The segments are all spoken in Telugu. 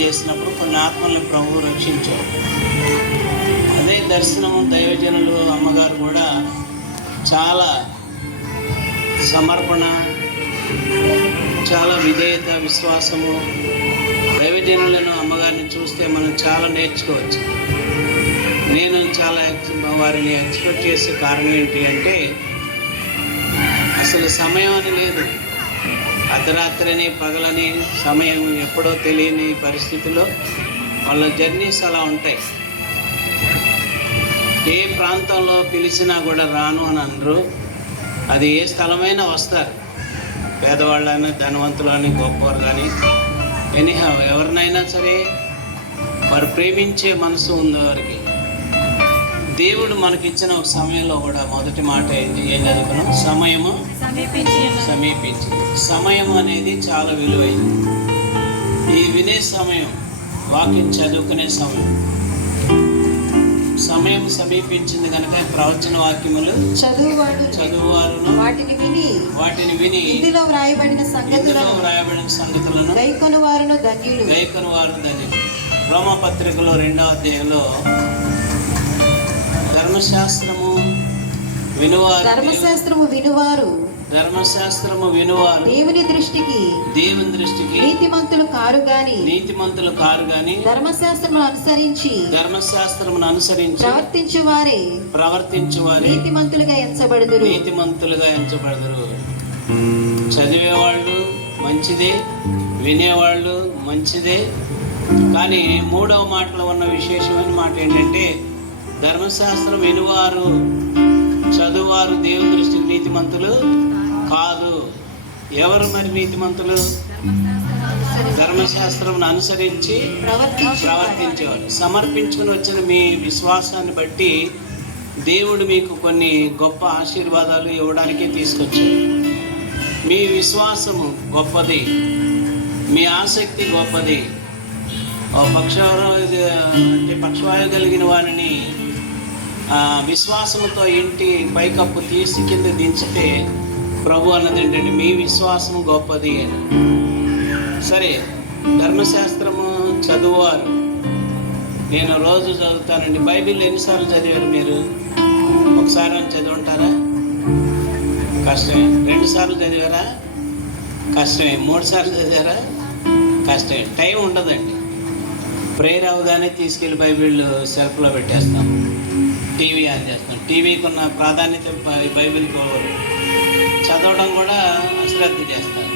చేసినప్పుడు కొన్ని ఆత్మల్ని ప్రభువు రక్షించారు. అదే దర్శనము దైవజనులు అమ్మగారు కూడా చాలా సమర్పణ, చాలా విధేయత, విశ్వాసము. దైవజనులను అమ్మగారిని చూస్తే మనం చాలా నేర్చుకోవచ్చు. నేను చాలా వారిని ఎక్స్పెక్ట్ చేసే కారణం ఏంటి అంటే, అసలు సమయం అని లేదు. అర్ధరాత్రిని పగలని సమయం ఎప్పుడో తెలియని పరిస్థితిలో వాళ్ళ జర్నీస్ అలా ఉంటాయి. ఏ ప్రాంతంలో పిలిచినా కూడా రాను అని అనరు. అది ఏ స్థలమైనా వస్తారు. పేదవాళ్ళని, ధనవంతులని, గొప్పవారు కానీ, ఎనీహా ఎవరినైనా సరే వారు ప్రేమించే మనసు ఉంది వారికి. దేవుడు మనకిచ్చిన ఒక సమయంలో కూడా మొదటి మాట ఏంటి, ఏం చదువుకున్నాం? సమయము సమీపించి. సమయం అనేది చాలా విలువైంది. ఈ వినే సమయం, వాక్యం చదువుకునే సమయం, సమయం సమీపించింది కనుక ప్రవచన వాక్యములు చదువువారును వాటిని విని ఇందులో వ్రాయబడిన సంగతులను గైకొను వారు ధన్యులు. రోమపత్రికలో 2వ అధ్యాయంలో ధర్మశాస్త్రము వినువారు దేవుని దృష్టికి నీతిమంతులు కారు గాని ధర్మశాస్త్రమును అనుసరించి ప్రవర్తించు వారే నీతిమంతులుగా ఎంచబడుదురు. చదివేవాళ్ళు మంచిదే, వినేవాళ్ళు మంచిదే. కానీ 3వ మాటలో ఉన్న విశేషమైన మాట ఏంటంటే, ధర్మశాస్త్రం వినువారు, చదువువారు దేవుని దృష్టికి నీతిమంతులు కాదు. ఎవరు మరి నీతిమంతులు? ధర్మశాస్త్రం అనుసరించి ప్రవర్తించేవారు. సమర్పించుకుని వచ్చిన మీ విశ్వాసాన్ని బట్టి దేవుడు మీకు కొన్ని గొప్ప ఆశీర్వాదాలు ఇవ్వడానికి తీసుకొచ్చారు. మీ విశ్వాసము గొప్పది, మీ ఆసక్తి గొప్పది. పక్షవాయు కలిగిన వారిని విశ్వాసముతో ఇంటి పైకప్పు తీసి కింద దించితే ప్రభు అన్నది ఏంటంటే, మీ విశ్వాసం గొప్పది అని. సరే, ధర్మశాస్త్రము చదువువారు, నేను రోజు చదువుతానండి. బైబిల్ ఎన్నిసార్లు చదివారు మీరు? ఒకసారి అని చదువుంటారా? కష్టమే. 2 సార్లు చదివారా? కష్టమే. 3 సార్లు చదివారా? కష్టమే. టైం ఉండదండి. ప్రేయర్ అవగానే తీసుకెళ్ళి బైబిల్ సెల్ఫ్లో పెట్టేస్తాం, టీవీ ఆన్ చేస్తాం. టీవీకి ఉన్న ప్రాధాన్యత బైబిల్కి చదవడం కూడా అశ్రద్ధ చేస్తాం.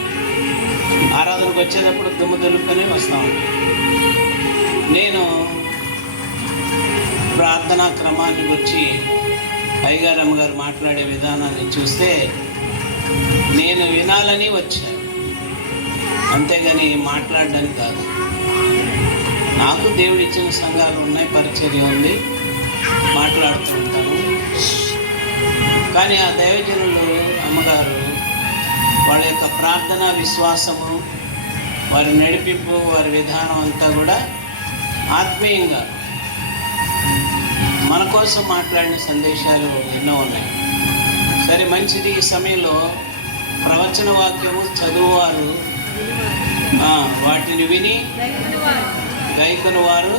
ఆరాధనకు వచ్చేటప్పుడు దుమ్ము దులుపుకొని వస్తాం. నేను ప్రార్థనా క్రమాన్ని వచ్చి అయ్యగారు అమ్మగారు మాట్లాడే విధానాన్ని చూస్తే నేను వినాలని వచ్చాను, అంతేగాని మాట్లాడడానికి కాదు. నాకు దేవుడు ఇచ్చిన సంఘాలు ఉన్నాయి, పరిచర్య ఉంది, మాట్లాడుతూ ఉంటాను. కానీ ఆ దైవజనులు అమ్మగారు వాళ్ళ యొక్క ప్రార్థన, విశ్వాసము, వారి నడిపింపు, వారి విధానం అంతా కూడా ఆత్మీయంగా మన కోసం మాట్లాడిన సందేశాలు ఎన్నో ఉన్నాయి. సరే, మంచిది. ఈ సమయంలో ప్రవచన వాక్యము చదువువారు వాటిని విని గైకొను వారు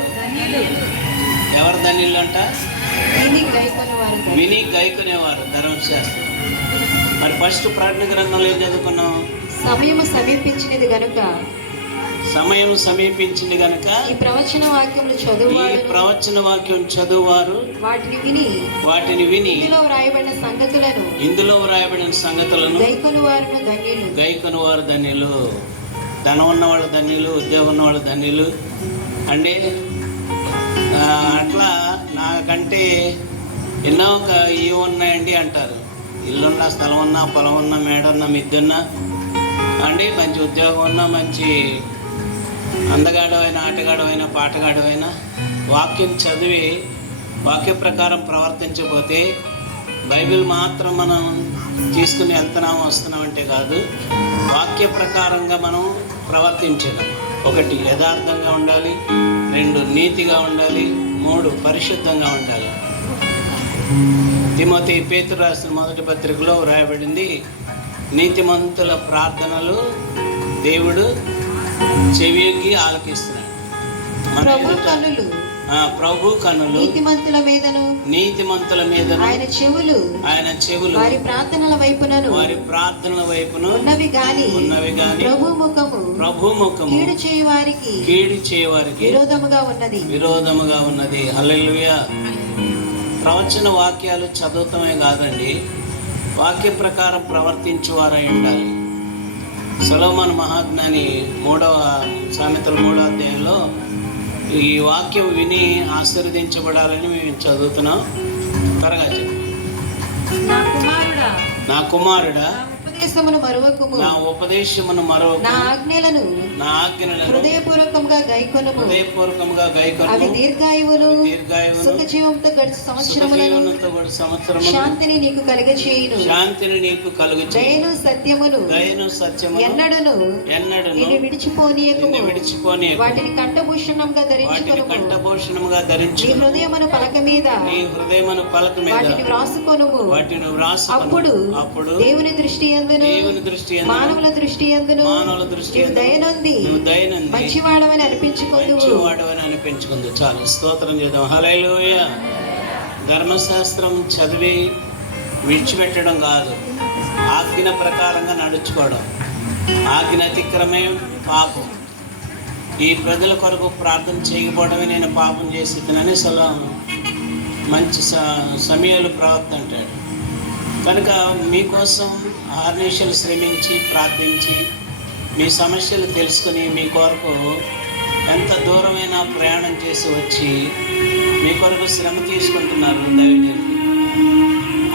ఎవరు ధన్యులు అంట? విని గైకొనేవారు. ధర్మశాస్త్రం. మరి ఫస్ట్ ప్రకటన గ్రంథంలో ఏం చదువుకున్నాం? సమయం సమీపించింది గనుక ఈ ప్రవచన వాక్యం చదువువారు వాటిని విని ఇందులో వ్రాయబడిన సంగతులను గైకొను వారు ధన్యులు. ధనం ఉన్నవాళ్ళు ధన్యులు, ఉద్యోగం ఉన్నవాళ్ళు ధన్యులు. అంటే అట్లా నాకంటే ఎన్నో ఇవి ఉన్నాయండి అంటారు. ఇల్లున్నా, స్థలం ఉన్నా, పొలం ఉన్నా, మేడ ఉన్నా, మిద్దున్నా అండి, మంచి ఉద్యోగం ఉన్నా, మంచి అందగాడమైనా, ఆటగాడమైనా, పాటగాడమైనా, వాక్యం చదివి వాక్య ప్రకారం ప్రవర్తించకపోతే, బైబిల్ మాత్రం మనం తీసుకుని వస్తున్నాం అంటే కాదు, వాక్య ప్రకారంగా మనం ప్రవర్తించడం. 1 యథార్థంగా ఉండాలి, 2 నీతిగా ఉండాలి, 3 పరిశుద్ధంగా ఉండాలి. తిమోతి పేతురు రాసిన మొదటి పత్రికలో వ్రాయబడింది, నీతిమంతుల ప్రార్థనలు దేవుడు చెవికి ఆలకిస్తున్నాడు. మన ప్రభు ఎదుట కన్నులు ప్రభు కన్నులు నీతిమంతుల మీదను నీతిమంతుల మీద, ఆయన చెవులు వారి ప్రార్థనల వైపును ఉన్నవి గాని ప్రభు ముఖము కీడు చేయవారికి విరోధముగా ఉన్నది. హల్లెలూయా. ప్రవచన వాక్యాలు చదువుతమే కాదండి, వాక్య ప్రకారం ప్రవర్తించువారై ఉండాలి. సొలొమోను మహాజ్ఞాని 3వ సామెతల 3వ అధ్యాయంలో ఈ వాక్యం విని ఆశీర్వదించబడాలని మేము చదువుతున్నాం. త్వరగా చెప్పు. నా కుమారుడా నా ఉపదేశమును మరొక నా ఆజ్ఞలను హృదయపూర్వకంగా గైకొనుము. అవి దీర్ఘాయువును సుఖజీవంతో గడిచి సంవత్సరములను శాంతిని నీకు కలుగచేయును. దయను సత్యమును ఎన్నడును నిన్ను విడిచిపోనీయకుము. వాటిని కంఠభూషణంగా ధరించు. నీ హృదయమును పలక మీద వాటిని వ్రాసుకొనుము. అప్పుడు దేవుని దృష్టి మానవుల దృష్టి యందును దయనొంది మంచివాడవని అనిపించుకుందు. చాలు, స్తోత్రం చేద్దాం. హల్లెలూయా. ధర్మశాస్త్రం చదివి విడిచిపెట్టడం కాదు, ఆజ్ఞ ప్రకారంగా నడుచుకోవడం. ఆజ్ఞ అతిక్రమే పాపం. ఈ ప్రజల కొరకు ప్రార్థన చేయకపోవడమే నేను పాపం చేసిద్దనని మంచి సమయాలు ప్రవక్త అంటాడు. కనుక మీకోసం ఆర్నిషలు శ్రమించి ప్రార్థించి మీ సమస్యలు తెలుసుకొని మీ కొరకు ఎంత దూరమైనా ప్రయాణం చేసి వచ్చి మీ కొరకు శ్రమ తీసుకుంటున్నారు దైవజనులు.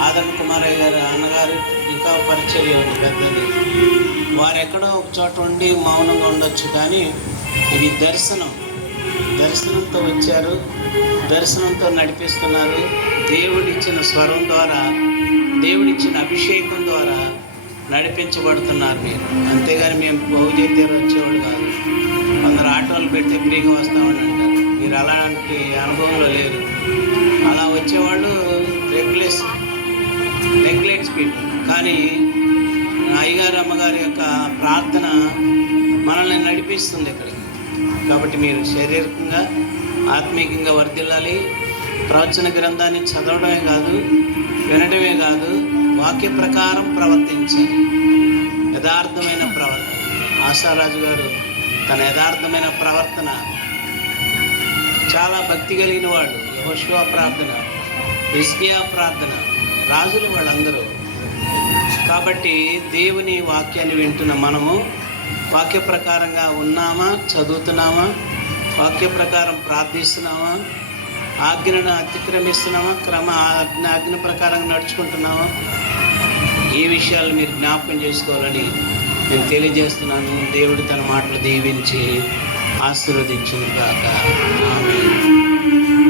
ఆదరణ కుమారయ్య గారు అన్నగారు ఇంకా పరిచర్య ఉంది పెద్దది. వారు ఎక్కడో ఒక చోట ఉండి మౌనంగా ఉండొచ్చు, కానీ ఇది దర్శనంతో వచ్చారు, దర్శనంతో నడిపిస్తున్నారు. దేవుడిచ్చిన స్వరం ద్వారా, దేవుడిచ్చిన అభిషేకం ద్వారా నడిపించబడుతున్నారు మీరు. అంతేగాని మేము పోగు చేస్తే వచ్చేవాడు కాదు. కొందరు ఆటోలు పెడితే ఫ్రీగా వస్తామని అంటారు. మీరు అలాంటి అనుభవంలో లేరు. అలా వచ్చేవాళ్ళు రెగ్యులేట్ స్పీడ్. కానీ అయ్యగారు అమ్మగారి యొక్క ప్రార్థన మనల్ని నడిపిస్తుంది ఇక్కడికి. కాబట్టి మీరు శారీరకంగా ఆత్మీయంగా వర్ధిల్లాలి. ప్రవచన గ్రంథాన్ని చదవడమే కాదు, వినడమే కాదు, వాక్య ప్రకారం ప్రవర్తించాలి. యథార్థమైన ప్రవర్తన. ఆశారాజు గారు తన యథార్థమైన ప్రవర్తన, చాలా భక్తి కలిగిన వాడు. యెహోషువ ప్రార్థన, హిజ్కియా ప్రార్థన, రాజులు వాళ్ళందరూ. కాబట్టి దేవుని వాక్యాన్ని వింటున్న మనము వాక్య ప్రకారంగా ఉన్నామా, చదువుతున్నామా, వాక్య ప్రకారం ప్రార్థిస్తున్నామా, ఆజ్ఞను అతిక్రమిస్తున్నామా, ఆజ్ఞ ప్రకారంగా నడుచుకుంటున్నామా, ఈ విషయాలు మీరు జ్ఞాపకం చేసుకోవాలని నేను తెలియజేస్తున్నాను. దేవుడు తన మాటలు దీవించి ఆశీర్వదించును గాక. ఆమేన్.